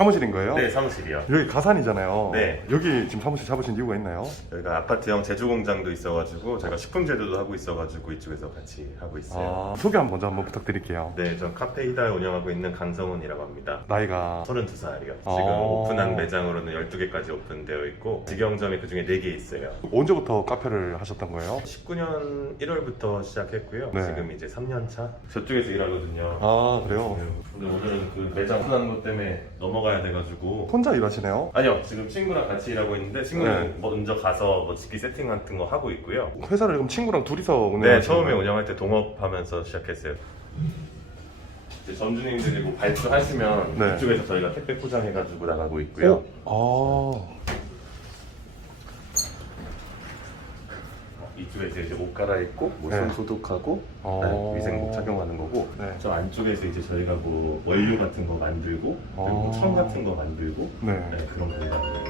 사무실인 거예요? 네, 사무실이요. 여기 가산이잖아요. 네. 여기 지금 사무실 잡으신 이유가 있나요? 여기가 아파트형 제조 공장도 있어가지고 제가 식품 제조도 하고 있어가지고 이쪽에서 같이 하고 있어요. 소개 먼저 한번 부탁드릴게요. 네, 전 카페 이달 운영하고 있는 강성훈이라고 합니다. 나이가 32살이요. 지금 아. 오픈한 매장으로는 12개까지 오픈되어 있고 직영점이 그중에 4개 있어요. 언제부터 카페를 하셨던 거예요? 19년 1월부터 시작했고요. 네. 지금 이제 3년 차. 저쪽에서 일하거든요. 아, 그래요? 근데 오늘은 그 매장 오픈하는 것 때문에 넘어가야 돼가지고. 혼자 일하시네요? 아니요, 지금 친구랑 같이 일하고 있는데 친구는 네. 먼저 가서 뭐 집기 세팅 같은 거 하고 있고요. 회사를 그럼 친구랑 둘이서 네, 운영하시는 처음에 거예요? 운영할 때 동업하면서 시작했어요. 이제 점주님들이 뭐 발주하시면 네. 이쪽에서 저희가 택배 포장해가지고 나가고 있고요. 이쪽에서 이제 옷 갈아입고 뭐 손 네. 소독하고 아. 네, 위생복 착용하는 거고 네. 저 안쪽에서 이제 저희가 뭐 원료 같은 거 만들고 그리고 청 같은 거 만들고 네. 네, 그런 공간이에요.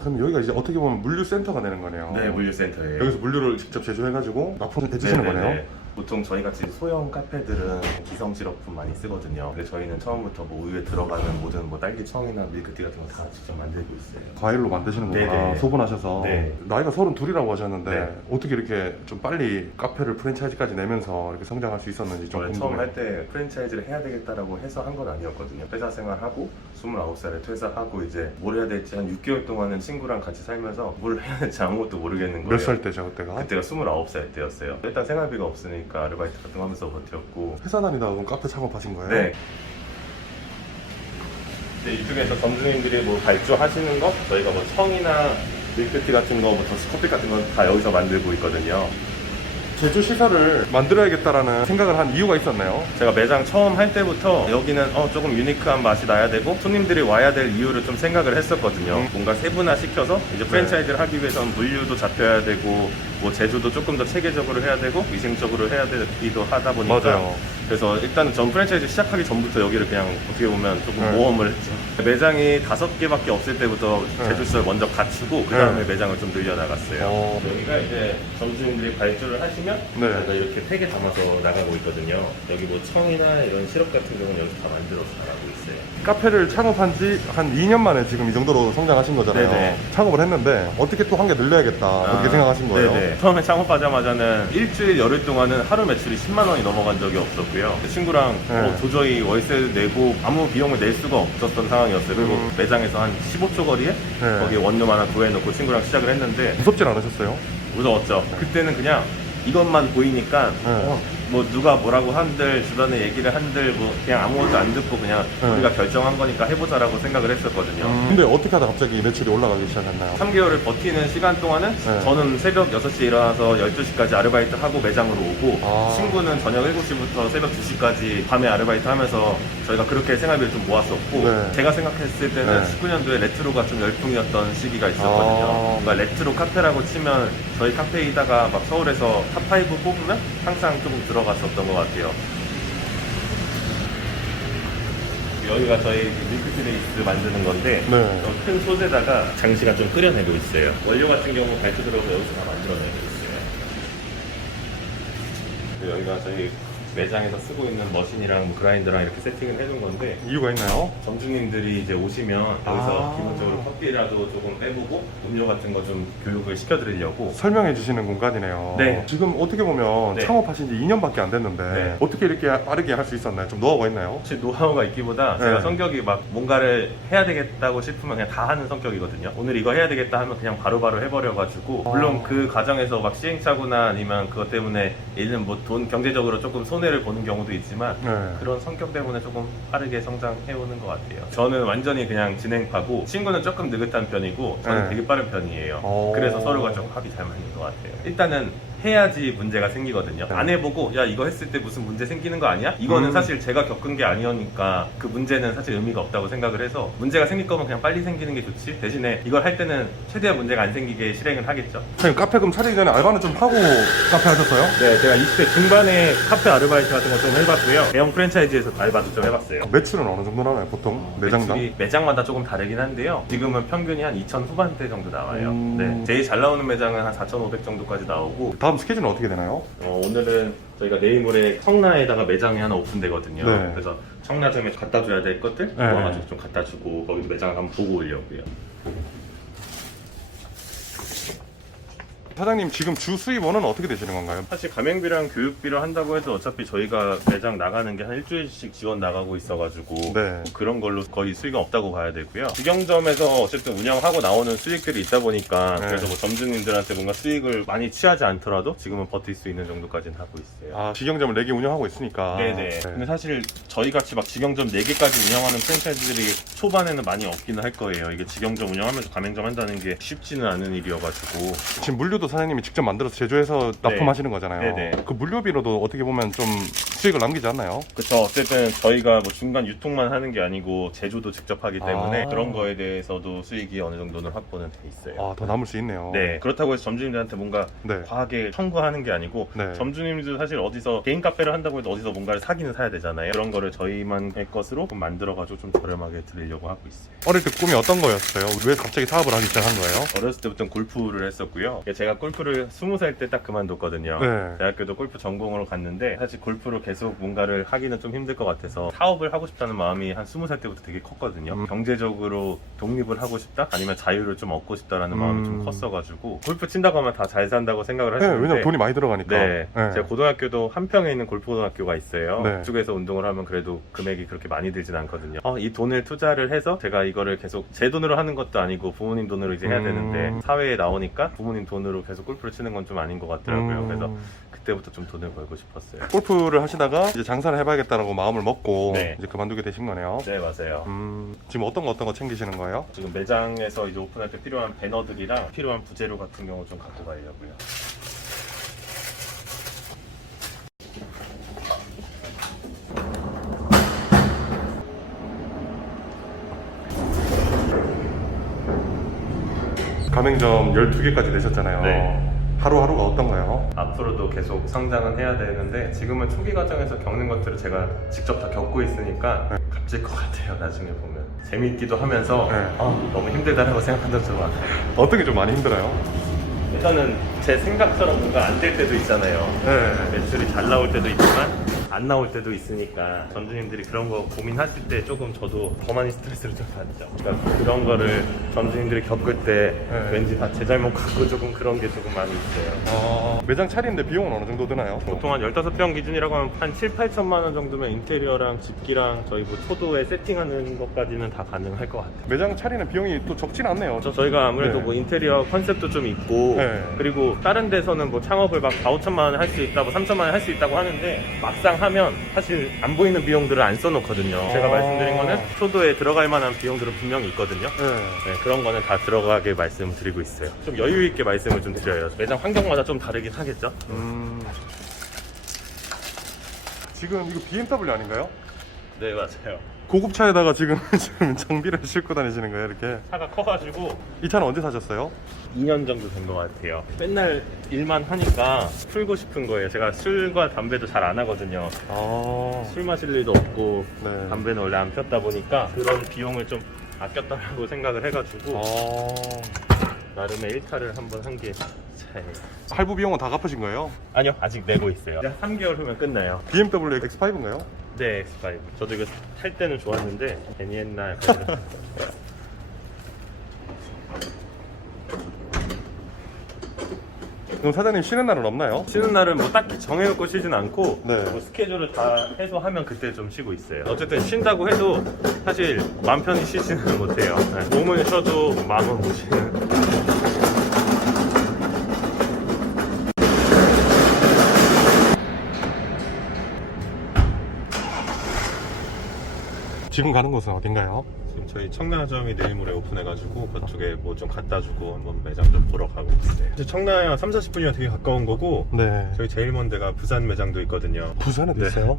그럼 여기가 이제 어떻게 보면 물류센터가 되는 거네요. 네, 물류센터예요. 여기서 물류를 직접 제조해가지고 납품해 주시는 네네네. 거네요. 보통 저희 같이 소형 카페들은 기성 시럽품 많이 쓰거든요. 근데 저희는 처음부터 뭐 우유에 들어가는 모든 뭐 딸기청이나 밀크티 같은 거 다 직접 만들고 있어요. 과일로 만드시는 거구나. 네네. 소분하셔서. 네. 나이가 32이라고 하셨는데 네. 어떻게 이렇게 좀 빨리 카페를 프랜차이즈까지 내면서 이렇게 성장할 수 있었는지 좀 원래 처음 궁금해요. 할 때 프랜차이즈를 해야 되겠다라고 해서 한 건 아니었거든요. 회사 생활하고 29살에 퇴사하고 이제 뭘 해야 될지 한 6개월 동안은 친구랑 같이 살면서 뭘 해야 될지 아무것도 모르겠는 거예요. 몇 살 때죠 그때가? 그때가 29살 때였어요. 일단 생활비가 없으니까 아르바이트 같은 거 하면서 버텼고. 회사 다니다 그럼 카페 창업하신 거예요? 네. 근데 이쪽에서 점주님들이 뭐 발주하시는 거 저희가 뭐 청이나 밀크티 같은 거, 뭐 더스커피 같은 건 다 여기서 만들고 있거든요. 제조 시설을 만들어야겠다라는 생각을 한 이유가 있었나요? 제가 매장 처음 할 때부터 여기는 조금 유니크한 맛이 나야 되고 손님들이 와야 될 이유를 좀 생각을 했었거든요. 뭔가 세분화 시켜서 이제 프랜차이즈를 하기 위해서는 물류도 잡혀야 되고 뭐 제조도 조금 더 체계적으로 해야 되고 위생적으로 해야 되기도 하다 보니까 맞아요. 그래서 일단은 전 프랜차이즈 시작하기 전부터 여기를 그냥 어떻게 보면 조금 네. 모험을 했죠. 매장이 5개밖에 없을 때부터 네. 제조시설 먼저 갖추고 그 다음에 네. 매장을 좀 늘려나갔어요. 여기가 이제 점주님들이 발주를 하시면 네. 저희가 이렇게 팩에 담아서 나가고 있거든요. 여기 뭐 청이나 이런 시럽 같은 경우는 여기서 다 만들어서 나가고 있어요. 카페를 창업한 지 한 2년 만에 지금 이 정도로 성장하신 거잖아요. 네네. 창업을 했는데 어떻게 또 한 개 늘려야겠다 그렇게 생각하신 거예요? 네네. 처음에 창업하자마자는 일주일 열흘 동안은 하루 매출이 10만 원이 넘어간 적이 없었고요. 친구랑 네. 도저히 월세 내고 아무 비용을 낼 수가 없었던 상황이었어요. 그리고 매장에서 한 15초 거리에 네. 거기에 원룸 하나 구해놓고 친구랑 시작을 했는데 무섭진 않으셨어요? 무서웠죠. 그때는 그냥 이것만 보이니까 네. 뭐 누가 뭐라고 한들 주변에 얘기를 한들 뭐 그냥 아무것도 안 듣고 그냥 네. 우리가 결정한 거니까 해보자라고 생각을 했었거든요. 근데 어떻게 하다 갑자기 매출이 올라가기 시작했나요? 3개월을 버티는 시간 동안은 네. 저는 새벽 6시에 일어나서 12시까지 아르바이트 하고 매장으로 오고 아. 친구는 저녁 7시부터 새벽 2시까지 밤에 아르바이트 하면서 저희가 그렇게 생활비를 좀 모았었고 네. 제가 생각했을 때는 네. 19년도에 레트로가 좀 열풍이었던 시기가 있었거든요. 아. 뭔가 레트로 카페라고 치면 저희 카페이다가 막 서울에서 탑5 뽑으면 항상 조금 들어갔었던 것 같아요. 여기가 저희 밀크티 레이스 만드는 건데 네. 큰 솥에다가 장시간 좀 끓여내고 있어요. 원료 같은 경우 발주 들어서 여기서 다 만들어내고 있어요. 여기가 저희 매장에서 쓰고 있는 머신이랑 뭐 그라인더랑 이렇게 세팅을 해둔 건데 이유가 있나요? 점주님들이 이제 오시면 여기서 기본적으로 커피라도 조금 빼보고 음료 같은 거 좀 교육을 시켜드리려고. 설명해 주시는 공간이네요. 네. 지금 어떻게 보면 네. 창업하신 지 2년밖에 안 됐는데 네. 어떻게 이렇게 빠르게 할 수 있었나요? 좀 노하우가 있나요? 혹시 노하우가 있기보다 제가 네. 성격이 막 뭔가를 해야 되겠다고 싶으면 그냥 다 하는 성격이거든요. 오늘 이거 해야 되겠다 하면 그냥 바로바로 해버려가지고 물론 그 과정에서 막 시행착오나 아니면 그것 때문에 예를 뭐 돈 경제적으로 조금 손해를 보는 경우도 있지만 네. 그런 성격 때문에 조금 빠르게 성장해오는 것 같아요. 저는 완전히 그냥 진행파고 친구는 조금 느긋한 편이고 저는 네. 되게 빠른 편이에요. 오. 그래서 서로가 좀 합이 잘 맞는 것 같아요. 일단은 해야지 문제가 생기거든요. 네. 안 해보고 야 이거 했을 때 무슨 문제 생기는 거 아니야? 이거는 사실 제가 겪은 게 아니니까 그 문제는 사실 의미가 없다고 생각을 해서 문제가 생길 거면 그냥 빨리 생기는 게 좋지 대신에 이걸 할 때는 최대한 문제가 안 생기게 실행을 하겠죠. 선생님 카페 그럼 차리기 전에 알바는 좀 하고 카페 하셨어요? 네, 제가 20대 중반에 카페 아르바이트 같은 거 좀 해봤고요. 대형 프랜차이즈에서 알바도 좀 해봤어요. 매출은 어느 정도 나와요 보통 매장당? 매출이 매장마다 조금 다르긴 한데요. 지금은 평균이 한 2,000 후반대 정도 나와요. 네. 제일 잘 나오는 매장은 한 4,500 정도까지 나오고 다음 스케줄은 어떻게 되나요? 오늘은 저희가 내일 모레 청라에다가 매장이 하나 오픈되거든요. 네. 그래서 청라점에 갖다 줘야 될 것들 네. 모아가지고 좀 갖다 주고 거기 매장을 한번 보고 오려고요. 사장님 지금 주 수입원은 어떻게 되시는 건가요? 사실 가맹비랑 교육비를 한다고 해도 어차피 저희가 매장 나가는 게 한 일주일씩 지원 나가고 있어가지고 네. 뭐 그런 걸로 거의 수익은 없다고 봐야 되고요. 직영점에서 어쨌든 운영하고 나오는 수익들이 있다 보니까 네. 그래서 뭐 점주님들한테 뭔가 수익을 많이 취하지 않더라도 지금은 버틸 수 있는 정도까지는 하고 있어요. 아 직영점을 4개 운영하고 있으니까. 네네. 근데 사실 저희 같이 막 직영점 4개까지 운영하는 프랜차이즈들이 초반에는 많이 없기는 할 거예요. 이게 직영점 운영하면서 가맹점 한다는 게 쉽지는 않은 일이어가지고. 지금 물류도 사장님이 직접 만들어서 제조해서 납품하시는 거잖아요. 네네. 그 물류비로도 어떻게 보면 좀 수익을 남기지 않나요? 그쵸. 어쨌든 저희가 뭐 중간 유통만 하는 게 아니고 제조도 직접 하기 때문에 아. 그런 거에 대해서도 수익이 어느 정도는 확보는 돼 있어요. 아, 더 남을 수 있네요. 네. 그렇다고 해서 점주님들한테 뭔가 네. 과하게 청구하는 게 아니고 네. 점주님들 사실 어디서 개인 카페를 한다고 해도 어디서 뭔가를 사기는 사야 되잖아요. 그런 거를 저희만의 것으로 좀 만들어가지고 좀 저렴하게 드리려고 하고 있어요. 어릴 때 꿈이 어떤 거였어요? 왜 갑자기 사업을 하기 시작한 거예요? 어렸을 때부터 골프를 했었고요. 제가 골프를 20살 때 딱 그만뒀거든요. 네. 대학교도 골프 전공으로 갔는데 사실 골프로 계속 뭔가를 하기는 좀 힘들 것 같아서 사업을 하고 싶다는 마음이 한 20살 때부터 되게 컸거든요. 경제적으로 독립을 하고 싶다? 아니면 자유를 좀 얻고 싶다라는 마음이 좀 컸어가지고 골프 친다고 하면 다 잘 산다고 생각을 네, 하시는데 왜냐면 돈이 많이 들어가니까. 네, 제가 고등학교도 한평에 있는 골프고등학교가 있어요. 네. 그쪽에서 운동을 하면 그래도 금액이 그렇게 많이 들진 않거든요. 이 돈을 투자를 해서 제가 이거를 계속 제 돈으로 하는 것도 아니고 부모님 돈으로 이제 해야 되는데 사회에 나오니까 부모님 돈으로 계속 골프를 치는 건 좀 아닌 것 같더라고요. 그래서 그때부터 좀 돈을 벌고 싶었어요. 골프를 하시다가 이제 장사를 해봐야겠다라고 마음을 먹고 네. 이제 그만두게 되신 거네요. 네, 맞아요. 지금 어떤 거 챙기시는 거예요? 지금 매장에서 이제 오픈할 때 필요한 배너들이랑 필요한 부재료 같은 경우 좀 갖고 가려고요. 가맹점 12개까지 되셨잖아요. 네. 하루하루가 어떤가요? 앞으로도 계속 성장은 해야 되는데 지금은 초기 과정에서 겪는 것들을 제가 직접 다 겪고 있으니까 값질 것 같아요. 나중에 보면 재밌기도 하면서 네. 너무 힘들다라고 생각한 적도 많아요. 어떤 게 좀 많이 힘들어요? 일단은 제 생각처럼 뭔가 안 될 때도 있잖아요. 네. 매출이 잘 나올 때도 있지만 안 나올 때도 있으니까 점주님들이 그런 거 고민하실 때 조금 저도 더 많이 스트레스를 좀 받죠. 그러니까 그런 거를 점주님들이 겪을 때 네. 왠지 다 제 잘못 같고 조금 그런 게 조금 많이 있어요. 매장 차리는데 비용은 어느 정도 드나요? 보통 한 15평 기준이라고 하면 한 7, 8천만 원 정도면 인테리어랑 집기랑 저희 뭐 초도에 세팅하는 것까지는 다 가능할 것 같아요. 매장 차리는 비용이 또 적진 않네요. 저희가 아무래도 네. 뭐 인테리어 컨셉도 좀 있고 네. 그리고 다른 데서는 뭐 창업을 막 4, 5천만 원에 할 수 있다고 3천만 원에 할 수 있다고 하는데 막상 하면 사실 안 보이는 비용들을 안 써놓거든요. 제가 말씀드린 거는 초도에 들어갈 만한 비용들은 분명히 있거든요. 네, 그런 거는 다 들어가게 말씀드리고 있어요. 좀 여유 있게 말씀을 좀 드려요. 매장 환경마다 좀 다르긴 하겠죠. 지금 이거 BMW 아닌가요? 네, 맞아요. 고급차에다가 지금 장비를 싣고 다니시는 거예요, 이렇게? 차가 커가지고 이 차는 언제 사셨어요? 2년 정도 된 것 같아요. 맨날 일만 하니까 풀고 싶은 거예요. 제가 술과 담배도 잘 안 하거든요. 술 마실 일도 없고 네. 담배는 원래 안 폈다 보니까 그런 비용을 좀 아꼈다고 생각을 해가지고 나름의 일탈을 한번 한 게 차예요. 할부 비용은 다 갚으신 거예요? 아니요, 아직 내고 있어요. 3개월 후면 끝나요. BMW X5인가요? 네, X5. 저도 이거 탈 때는 좋았는데 괜히 했나 약간 이런. 그럼 사장님 쉬는 날은 없나요? 쉬는 날은 뭐 딱히 정해놓고 쉬진 않고 네. 뭐 스케줄을 다 해서 하면 그때 좀 쉬고 있어요. 어쨌든 쉰다고 해도 사실 마음 편히 쉬지는 못해요. 네. 몸은 쉬어도 마음은 못 쉬는. 지금 가는 곳은 어딘가요? 지금 저희 청라점이 내일 모레 오픈해가지고 그쪽에 뭐 좀 갖다 주고 한번 매장 좀 보러 가고 있어요. 이제 청라야 3, 40분이면 되게 가까운 거고 네. 저희 제일 먼 데가 부산 매장도 있거든요. 부산에도 네. 있어요?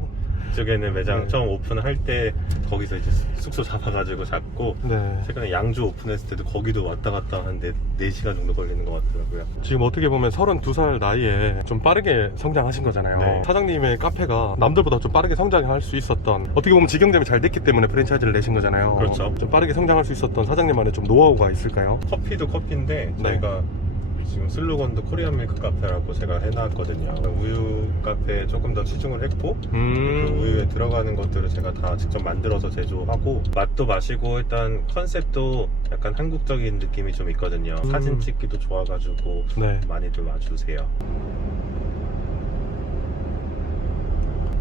이쪽에는 매장 네. 처음 오픈할 때 거기서 이제 숙소 잡아가지고 잡고 네. 최근에 양주 오픈했을 때도 거기도 왔다 갔다 하는데 4시간 정도 걸리는 것 같더라고요. 지금 어떻게 보면 32살 나이에 좀 빠르게 성장하신 거잖아요. 네. 사장님의 카페가 남들보다 좀 빠르게 성장할 수 있었던, 어떻게 보면 직영점이 잘 됐기 때문에 프랜차이즈를 내신 거잖아요. 그렇죠. 좀 빠르게 성장할 수 있었던 사장님만의 좀 노하우가 있을까요? 커피도 커피인데 네. 저희가 지금 슬로건도 코리안 밀크 카페라고 제가 해놨거든요. 우유 카페에 조금 더 치중을 했고 그 우유에 들어가는 것들을 제가 다 직접 만들어서 제조하고 맛도 마시고 일단 컨셉도 약간 한국적인 느낌이 좀 있거든요. 사진 찍기도 좋아가지고 네. 많이들 와주세요.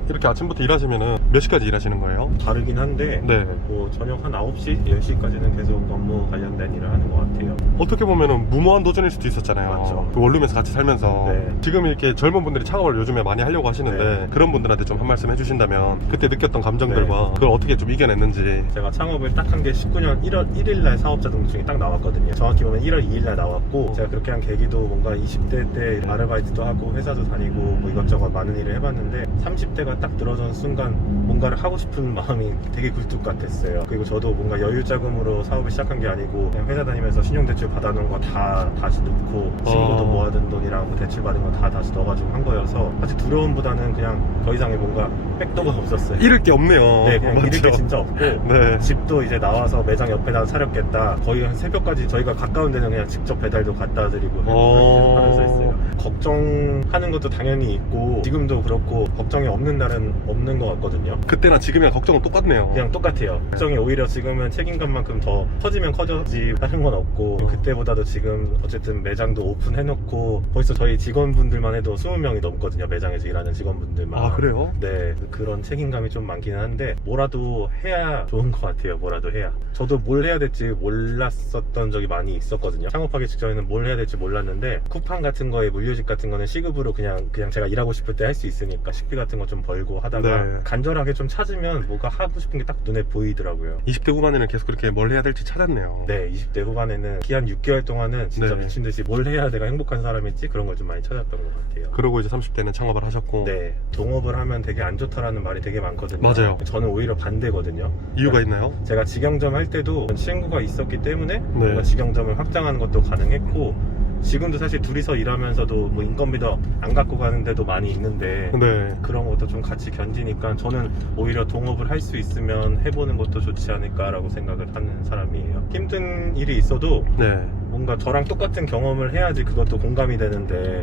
이렇게 아침부터 일하시면은 몇 시까지 일하시는 거예요? 다르긴 한데 네. 뭐 저녁 한 9시, 10시까지는 계속 업무 관련된 일을 하는 것 같아요. 어떻게 보면은 무모한 도전일 수도 있었잖아요. 맞죠. 그 원룸에서 같이 살면서. 네. 지금 이렇게 젊은 분들이 창업을 요즘에 많이 하려고 하시는데 네. 그런 분들한테 좀 한 말씀 해주신다면 그때 느꼈던 감정들과 네. 그걸 어떻게 좀 이겨냈는지. 제가 창업을 딱 한 게 19년 1월 1일날 사업자 등록증이 딱 나왔거든요. 정확히 보면 1월 2일날 나왔고 제가 그렇게 한 계기도 뭔가 20대 때 아르바이트도 하고 회사도 다니고 뭐 이것저것 많은 일을 해봤는데 30대가 딱 들어선 순간 뭔가를 하고 싶은 마음이 되게 굴뚝 같았어요. 그리고 저도 뭔가 여유 자금으로 사업을 시작한 게 아니고 그냥 회사 다니면서 신용대출 받아놓은 거 다 다시 넣고 친구도 모아둔 돈이랑 뭐 대출 받은 거 다 다시 넣어가지고 한 거여서 사실 두려움보다는 그냥 더 이상의 뭔가 백도가 없었어요. 잃을 게 없네요. 네, 그냥 잃을 게 맞죠? 진짜 없고 네. 집도 이제 나와서 매장 옆에다 차렸겠다. 거의 한 새벽까지 저희가 가까운 데는 그냥 직접 배달도 갖다 드리고 하면서 했어요. 걱정하는 것도 당연히 있고 지금도 그렇고 걱정이 없는 날은 없는 것 같거든요. 그때나 지금이랑 걱정은 똑같네요. 그냥 똑같아요. 걱정이 오히려 지금은 책임감만큼 더 커지면 커져지 다른 건 없고 그때보다도 지금 어쨌든 매장도 오픈해놓고 벌써 저희 직원분들만 해도 20명이 넘거든요. 매장에서 일하는 직원분들만. 아, 그래요? 네, 그런 책임감이 좀 많기는 한데 뭐라도 해야 좋은 것 같아요. 뭐라도 해야. 저도 뭘 해야 될지 몰랐었던 적이 많이 있었거든요. 창업하기 직전에는 뭘 해야 될지 몰랐는데 쿠팡 같은 거에 물류직 같은 거는 시급으로 그냥 제가 일하고 싶을 때 할 수 있으니까 식비 같은 거 좀 벌고 하다가 네. 간절하게 좀 찾으면 뭐가 하고 싶은 게 딱 눈에 보이더라고요. 20대 후반에는 계속 그렇게 뭘 해야 될지 찾았네요. 네, 20대 후반에는 기한 6개월 동안은 진짜 네. 미친듯이 뭘 해야 내가 행복한 사람일지 그런 걸 좀 많이 찾았던 것 같아요. 그러고 이제 30대는 창업을 하셨고. 네, 동업을 하면 되게 안 좋다라는 말이 되게 많거든요. 맞아요. 저는 오히려 반대거든요. 이유가 있나요? 제가 직영점 할 때도 친구가 있었기 때문에 네. 뭔가 직영점을 확장하는 것도 가능했고 지금도 사실 둘이서 일하면서도 뭐 인건비도 안 갖고 가는 데도 많이 있는데 네. 그런 것도 좀 같이 견디니까 저는 오히려 동업을 할 수 있으면 해보는 것도 좋지 않을까라고 생각을 하는 사람이에요. 힘든 일이 있어도 네. 뭔가 저랑 똑같은 경험을 해야지 그것도 공감이 되는데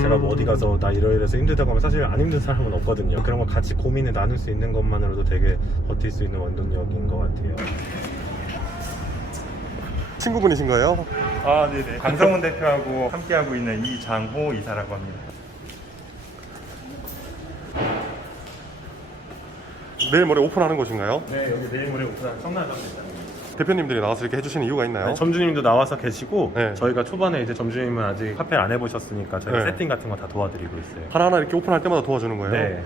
제가 뭐 어디 가서 나 이러이러해서 힘들다고 하면 사실 안 힘든 사람은 없거든요. 그런 거 같이 고민을 나눌 수 있는 것만으로도 되게 버틸 수 있는 원동력인 것 같아요. 친구분이신가요? 아, 네네. 강성훈 대표하고 함께하고 있는 이장호 이사라고 합니다. 내일 모레 오픈하는 곳인가요? 네, 여기 내일 모레 오픈한 성남점입니다. 대표님들이 나와서 이렇게 해주시는 이유가 있나요? 점주님도 나와서 계시고 네. 저희가 초반에 이제 점주님은 아직 카페 안 해보셨으니까 저희가 네. 세팅 같은 거 다 도와드리고 있어요. 하나하나 이렇게 오픈할 때마다 도와주는 거예요? 네.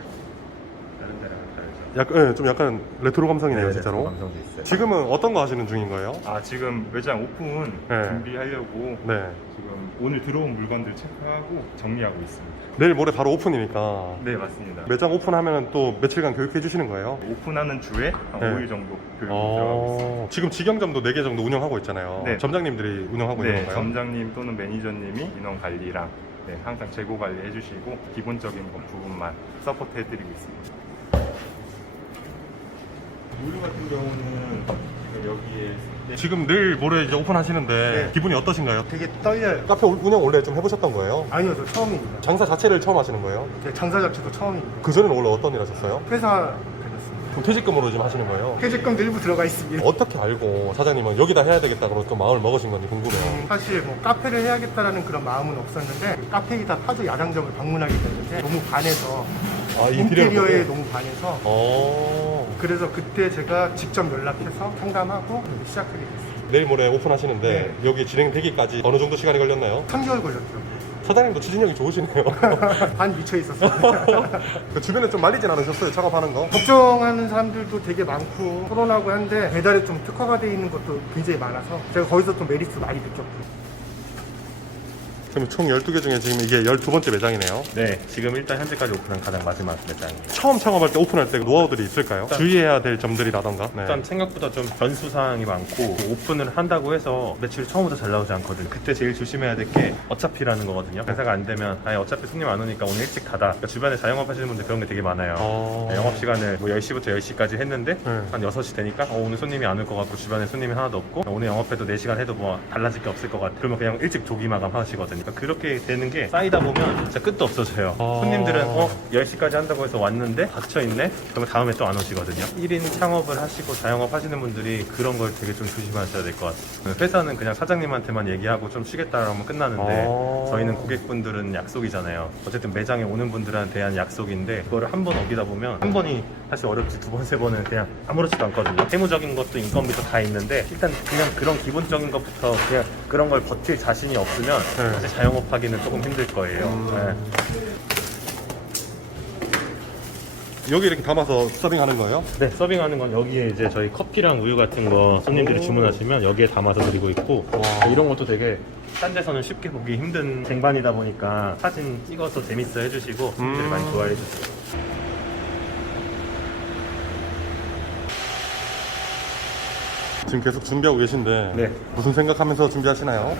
좀 약간 레트로 감성이네요, 네, 진짜로. 레트로 감성도 있어요. 지금은 어떤 거 하시는 중인 거예요? 아, 지금 매장 오픈 네. 준비하려고 네. 지금 오늘 들어온 물건들 체크하고 정리하고 있습니다. 내일 모레 바로 오픈이니까. 네, 맞습니다. 매장 오픈하면 또 며칠간 교육해 주시는 거예요? 오픈하는 주에 한 네. 5일 정도 교육 들어가고 있습니다. 지금 직영점도 4개 정도 운영하고 있잖아요. 네. 점장님들이 운영하고 있는 네, 건가요? 점장님 또는 매니저님이 인원 관리랑 항상 재고 관리 해주시고 기본적인 부분만 서포트 해드리고 있습니다. 우유 같은 경우는 여기에 지금 내일 모레 이제 오픈하시는데 네. 기분이 어떠신가요? 되게 떨려요. 카페 운영 원래 좀 해보셨던 거예요? 아니요, 저 처음입니다. 장사 자체를 처음 하시는 거예요? 제 장사 자체도 처음입니다. 그전에는 원래 어떤 일 하셨어요? 회사 다녔습니다. 그럼 퇴직금으로 지금 하시는 거예요? 퇴직금도 일부 들어가 있습니다. 어떻게 알고 사장님은 여기다 해야 되겠다고 또 마음을 먹으신 건지 궁금해요. 사실 뭐 카페를 해야겠다라는 그런 마음은 없었는데 카페이다 파주 야장점을 방문하게 됐는데 너무 반해서 인테리어에 너무 반해서 그래서 그때 제가 직접 연락해서 상담하고 시작하게 됐습니다. 내일 모레 오픈하시는데 네. 여기 진행되기까지 어느 정도 시간이 걸렸나요? 3개월 걸렸더라고요. 사장님도 추진력이 좋으시네요. 반 미쳐 있었어요. 그 주변에 좀 말리진 않으셨어요? 작업하는 거? 걱정하는 사람들도 되게 많고 코로나고 한데 배달에 좀 특화가 되어 있는 것도 굉장히 많아서 제가 거기서 좀 메리트 많이 느꼈고 그럼 총 12개 중에 지금 이게 12번째 매장이네요. 네, 지금 일단 현재까지 오픈한 가장 마지막 매장입니다. 처음 창업할 때 오픈할 때 노하우들이 있을까요? 주의해야 될 점들이라던가. 네. 일단 생각보다 좀 변수 사항이 많고 오픈을 한다고 해서 매출이 처음부터 잘 나오지 않거든요. 그때 제일 조심해야 될 게 어차피라는 거거든요. 회사가 안 되면 아니 어차피 손님 안 오니까 오늘 일찍 가다. 그러니까 주변에 자영업 하시는 분들 그런 게 되게 많아요. 네, 영업 시간을 뭐 10시부터 10시까지 했는데 한 6시 되니까 오늘 손님이 안 올 것 같고 주변에 손님이 하나도 없고 오늘 영업해도 4시간 해도 뭐 달라질 게 없을 것 같아. 그러면 그냥 일찍 조기 마감 하시거든요. 그러니까 그렇게 되는 게 쌓이다 보면 진짜 끝도 없어져요. 손님들은 10시까지 한다고 해서 왔는데 닫혀있네? 그러면 다음에 또 안 오시거든요. 1인 창업을 하시고 자영업 하시는 분들이 그런 걸 되게 좀 조심하셔야 될 것 같아요. 회사는 그냥 사장님한테만 얘기하고 좀 쉬겠다 하면 끝나는데 저희는 고객분들은 약속이잖아요. 어쨌든 매장에 오는 분들한테 대한 약속인데 그거를 한 번 어기다 보면 한 번이 사실 어렵지 두 번, 세 번은 그냥 아무렇지도 않거든요. 세무적인 것도 인건비도 다 있는데 일단 그냥 그런 기본적인 것부터 그냥 그런 걸 버틸 자신이 없으면 사실 자영업 하기는 조금 힘들 거예요. 네. 여기 이렇게 담아서 서빙하는 거예요? 네, 서빙하는 건 여기에 이제 저희 커피랑 우유 같은 거 손님들이 주문하시면 여기에 담아서 드리고 있고 이런 것도 되게 딴 데서는 쉽게 보기 힘든 쟁반이다 보니까 사진 찍어서 재밌어 해주시고 손님들이 많이 좋아해 주세요. 지금 계속 준비하고 계신데 네. 무슨 생각하면서 준비하시나요?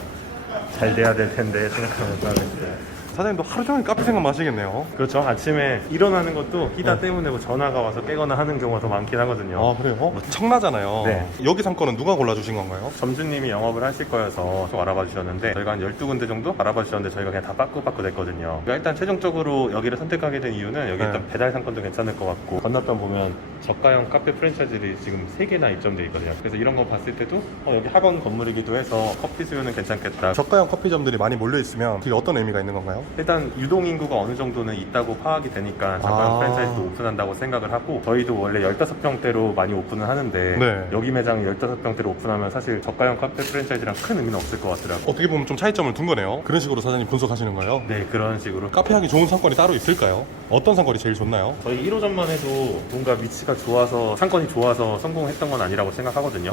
잘 돼야 될 텐데 생각하면서 하고 있어요. 사장님도 하루 종일 카페 생각만 하시겠네요. 그렇죠. 아침에 일어나는 것도 희다 때문에 뭐 전화가 와서 깨거나 하는 경우가 더 많긴 하거든요. 아 그래요? 청라잖아요. 네. 여기 상권은 누가 골라주신 건가요? 점주님이 영업을 하실 거여서 좀 알아봐 주셨는데 저희가 한 12군데 정도 알아봐 주셨는데 저희가 그냥 다 빠꾸빠꾸 됐거든요. 그러니까 일단 최종적으로 여기를 선택하게 된 이유는 여기 일단 배달 상권도 괜찮을 것 같고 건너편 보면 저가형 카페 프랜차이즈들이 지금 3개나 입점돼 있거든요. 그래서 이런 거 봤을 때도 여기 학원 건물이기도 해서 커피 수요는 괜찮겠다. 저가형 커피점들이 많이 몰려있으면 그게 어떤 의미가 있는 건가요? 일단 유동인구가 어느 정도는 있다고 파악이 되니까 저가형 프랜차이즈도 오픈한다고 생각을 하고 저희도 원래 15평대로 많이 오픈을 하는데 네. 여기 매장이 15평대로 오픈하면 사실 저가형 카페 프랜차이즈랑 큰 의미는 없을 것 같더라고요. 어떻게 보면 좀 차이점을 둔 거네요. 그런 식으로 사장님 분석하시는 거예요? 네, 그런 식으로. 카페 하기 좋은 상권이 따로 있을까요? 어떤 상권이 제일 좋나요? 저희 1호점만 해도 뭔가 위치가 좋아서 상권이 좋아서 성공했던 건 아니라고 생각하거든요.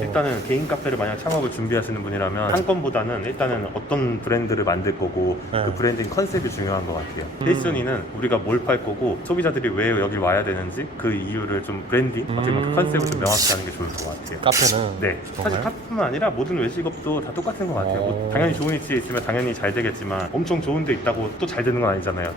일단은 개인 카페를 만약 창업을 준비하시는 분이라면 상권보다는 일단은 어떤 브랜드를 만들 거고 그 브랜딩 컨셉이 중요한 것 같아요. 1순위는 우리가 뭘 팔 거고 소비자들이 왜 여길 와야 되는지 그 이유를 좀 브랜딩 어떻게 보면 그 컨셉을 좀 명확히 하는 게 좋을 것 같아요. 카페는? 네, 사실 카페뿐만 아니라 모든 외식업도 다 똑같은 것 같아요. 뭐 당연히 좋은 위치에 있으면 당연히 잘 되겠지만 엄청 좋은 데 있다고 또 잘 되는 건 아니잖아요.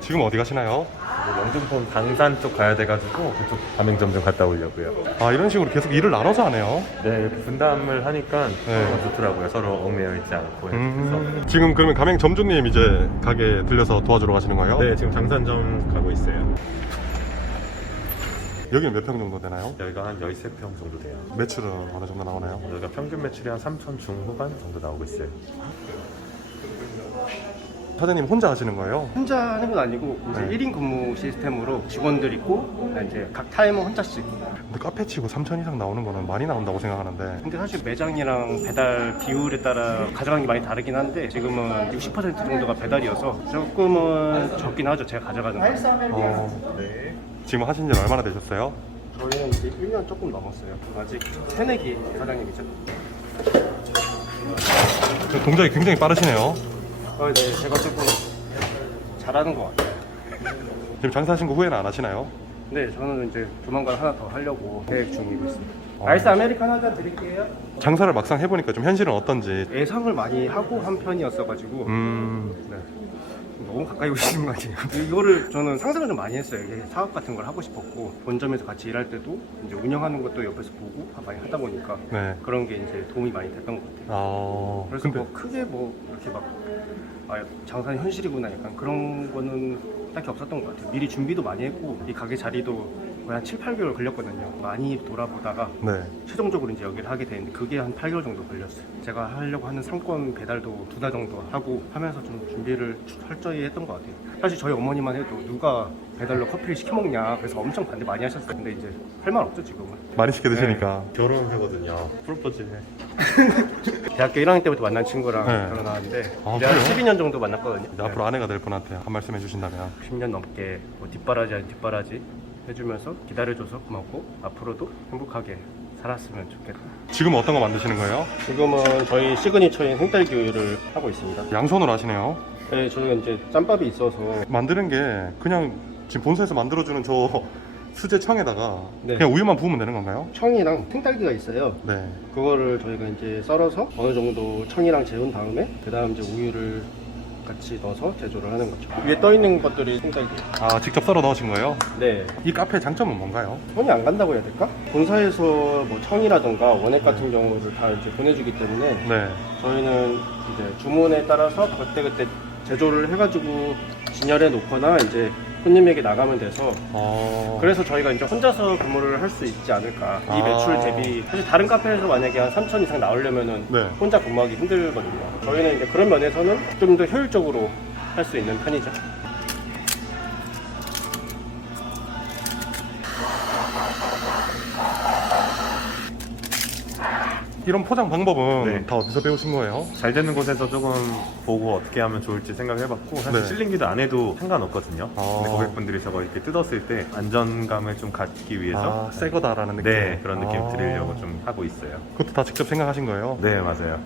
지금 어디 가시나요? 영등포 방산 쪽 가야 돼가지고 그쪽 가맹점 좀 갔다 오려고요. 아 이런 식으로 계속 일을 나눠서 하네요. 네, 이렇게 분담을 하니까 서로 좋더라고요. 서로 얽매여 있지 않고. 그래서. 지금 그러면 가맹 점주님 이제 가게 들려서 도와주러 가시는 거예요? 네, 지금 장산점 가고 있어요. 여기는 몇 평 정도 되나요? 여기가 한 13평 정도 돼요. 매출은 어느 정도 나오나요? 여기가 평균 매출이 한 3천 중후반 정도 나오고 있어요. 사장님 혼자 하시는 거예요? 혼자 하는 건 아니고 이제 네. 1인 근무 시스템으로 직원들 있고 이제 각 타이머 혼자씩. 근데 카페 치고 3천 이상 나오는 거는 많이 나온다고 생각하는데 근데 사실 매장이랑 배달 비율에 따라 가져가는 게 많이 다르긴 한데 지금은 60% 정도가 배달이어서 조금은 적긴 하죠. 제가 가져가는 거. 네. 지금 하신 지 얼마나 되셨어요? 저희는 이제 1년 조금 넘었어요. 아직 새내기 사장님이죠. 동작이 굉장히 빠르시네요. 네, 제가 조금 잘하는 것 같아요. 지금 장사하신 거 후회는 안 하시나요? 네, 저는 이제 조만간 하나 더 하려고 계획 중이고 있습니다. 아이스 아메리카노 한 잔 드릴게요. 장사를 막상 해보니까 좀 현실은 어떤지. 예상을 많이 하고 한 편이었어가지고 네. 너무 가까이 오시는 거 아니에요? 이거를 저는 상상을 좀 많이 했어요. 이게 사업 같은 걸 하고 싶었고 본점에서 같이 일할 때도 이제 운영하는 것도 옆에서 보고 많이 하다 보니까 네. 그런 게 이제 도움이 많이 됐던 것 같아요. 그래서 근데 뭐 크게 뭐 이렇게 막 장사는 현실이구나 약간 그런 거는 딱히 없었던 것 같아요. 미리 준비도 많이 했고 이 가게 자리도 거의 한 7, 8개월 걸렸거든요. 많이 돌아보다가 네. 최종적으로 이제 여기를 하게 되는데 그게 한 8개월 정도 걸렸어요. 제가 하려고 하는 상권 배달도 2달 정도 하고 하면서 좀 준비를 철저히 했던 것 같아요. 사실 저희 어머니만 해도 누가 배달로 커피를 시켜 먹냐 그래서 엄청 반대 많이 하셨어요. 근데 이제 할 말 없죠 지금은. 많이 시켜 드시니까. 결혼하거든요. 프로포즈 해. 대학교 1학년 때부터 만난 친구랑 네. 결혼하는데 아, 이제 한 그래요? 12년 정도 만났거든요. 이제 앞으로 아내가 될 분한테 한 말씀 해주신다면. 10년 넘게 뭐 뒷바라지 아닌 뒷바라지 해주면서 기다려줘서 고맙고 앞으로도 행복하게 살았으면 좋겠다. 지금 어떤 거 만드시는 거예요? 지금은 저희 시그니처인 생딸기 우유를 하고 있습니다. 양손으로 하시네요. 네, 저희가 이제 짬밥이 있어서 만드는 게 그냥 지금 본사에서 만들어주는 저 수제 청에다가 네. 그냥 우유만 부으면 되는 건가요? 청이랑 생딸기가 있어요. 네. 그거를 저희가 이제 썰어서 어느 정도 청이랑 재운 다음에 그 다음 이제 우유를 같이 넣어서 제조를 하는 거죠. 위에 떠 있는 것들이 생딸기예요. 아, 직접 썰어 넣으신 거예요? 네. 이 카페의 장점은 뭔가요? 손이 안 간다고 해야 될까? 본사에서 뭐 청이라던가 원액 같은 경우를 다 이제 보내주기 때문에 네. 저희는 이제 주문에 따라서 그때그때 제조를 해가지고 진열해 놓거나 이제 손님에게 나가면 돼서 그래서 저희가 이제 혼자서 근무를 할 수 있지 않을까. 이 매출 대비 사실 다른 카페에서 만약에 한 3천 이상 나오려면은 네. 혼자 근무하기 힘들거든요. 저희는 이제 그런 면에서는 좀 더 효율적으로 할 수 있는 편이죠. 이런 포장 방법은 네. 다 어디서 배우신 거예요? 잘 되는 곳에서 조금 보고 어떻게 하면 좋을지 생각을 해봤고 사실 네. 실링기도 안 해도 상관없거든요. 아. 근데 고객분들이 저거 이렇게 뜯었을 때 안전감을 좀 갖기 위해서 새 거다라는 느낌. 네, 그런 느낌 드리려고 좀 하고 있어요. 그것도 다 직접 생각하신 거예요? 네, 맞아요.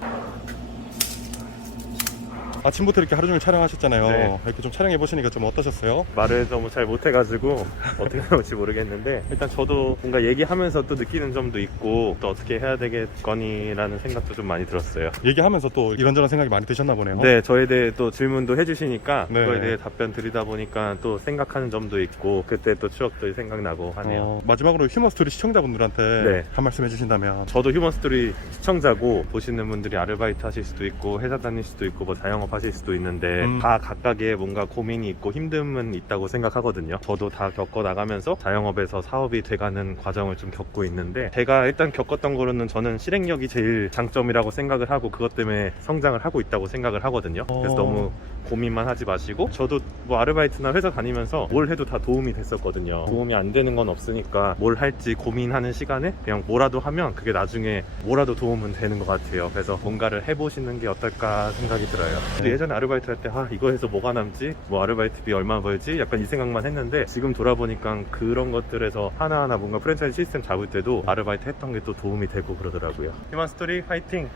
아침부터 이렇게 하루 종일 촬영하셨잖아요. 네. 이렇게 좀 촬영해 보시니까 좀 어떠셨어요? 말을 너무 잘 못해가지고 어떻게 나올지 모르겠는데 일단 저도 뭔가 얘기하면서 또 느끼는 점도 있고 또 어떻게 해야 되겠거니라는 생각도 좀 많이 들었어요. 얘기하면서 또 이런저런 생각이 많이 드셨나 보네요. 네, 저에 대해 또 질문도 해주시니까 네. 그거에 대해 답변 드리다 보니까 또 생각하는 점도 있고 그때 또 추억도 생각나고 하네요. 마지막으로 휴먼 스토리 시청자분들한테 네. 한 말씀 해주신다면. 저도 휴먼스토리 시청자고 보시는 분들이 아르바이트 하실 수도 있고 회사 다닐 수도 있고 뭐 자영업 하실 수도 있는데 다 각각의 뭔가 고민이 있고 힘듦은 있다고 생각하거든요. 저도 다 겪어 나가면서 자영업에서 사업이 돼가는 과정을 좀 겪고 있는데 제가 일단 겪었던 거로는 저는 실행력이 제일 장점이라고 생각을 하고 그것 때문에 성장을 하고 있다고 생각을 하거든요. 그래서 너무 고민만 하지 마시고 저도 뭐 아르바이트나 회사 다니면서 뭘 해도 다 도움이 됐었거든요. 도움이 안 되는 건 없으니까 뭘 할지 고민하는 시간에 그냥 뭐라도 하면 그게 나중에 뭐라도 도움은 되는 것 같아요. 그래서 뭔가를 해보시는 게 어떨까 생각이 들어요. 근데 예전에 아르바이트 할 때 이거 해서 뭐가 남지? 뭐 아르바이트비 얼마 벌지? 약간 이 생각만 했는데 지금 돌아보니까 그런 것들에서 하나하나 뭔가 프랜차이즈 시스템 잡을 때도 아르바이트 했던 게 또 도움이 되고 그러더라고요. 휴먼스토리 화이팅!